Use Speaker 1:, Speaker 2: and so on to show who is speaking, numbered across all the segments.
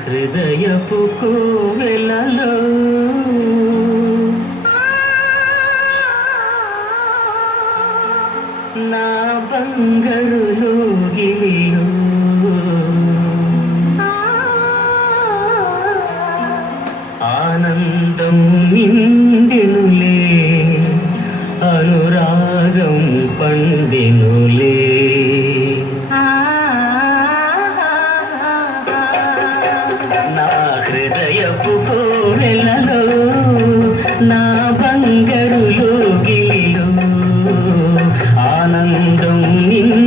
Speaker 1: హృదయపు కోవెలలో నా బంగారు లోగిలిలో ఆనందం నిండెనులే అనురాగం పండెనులే. హృదయపు కోవెలలో నా బంగారు లోగిలిలో ఆనందం నిన్న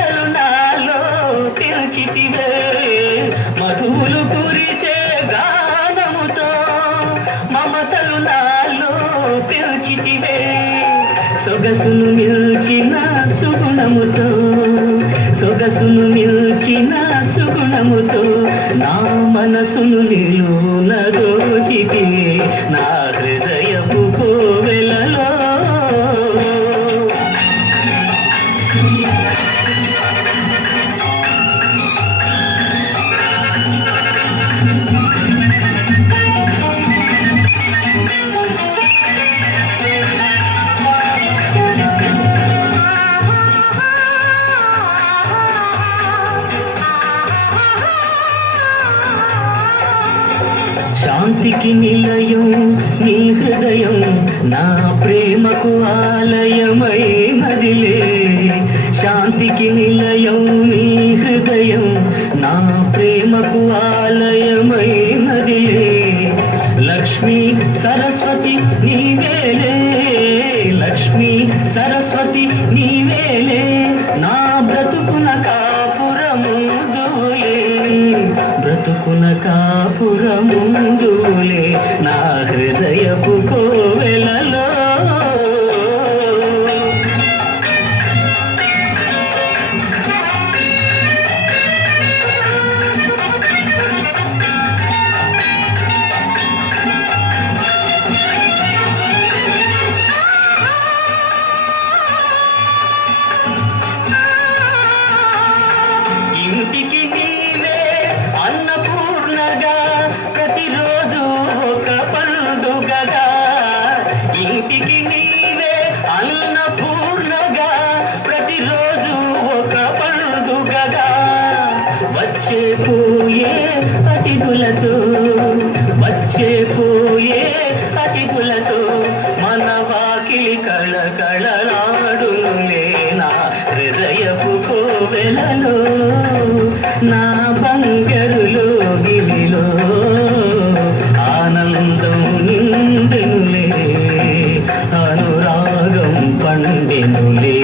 Speaker 1: మమతలు నాలో పిలిచితివే మధువులు కురిసే గానముతో మమతలు నాలో పిలిచితివే సొగసును నిల్చిన సుగుణముతో సొగసును నిల్చిన సుగుణముతో నా మనసును నిలువున రోజితివే శాంతికి నిలయం నీ హృదయం నా ప్రేమకు ఆలయమై మదిలే. శాంతికి నిలయం నీ హృదయం నా ప్రేమకు ఆలయమై మదిలే. లక్ష్మి సరస్వతి నీవేలే లక్ష్మి సరస్వతి నీవేలే నా బ్రతుకున కాపురము దోలే బ్రతుకున కాపురము కళకళలాడునులే నా హృదయపు కోవెలలో నా బంగరులో గిలిలో ఆనందం నిండునులే అనురాగం పండెనులే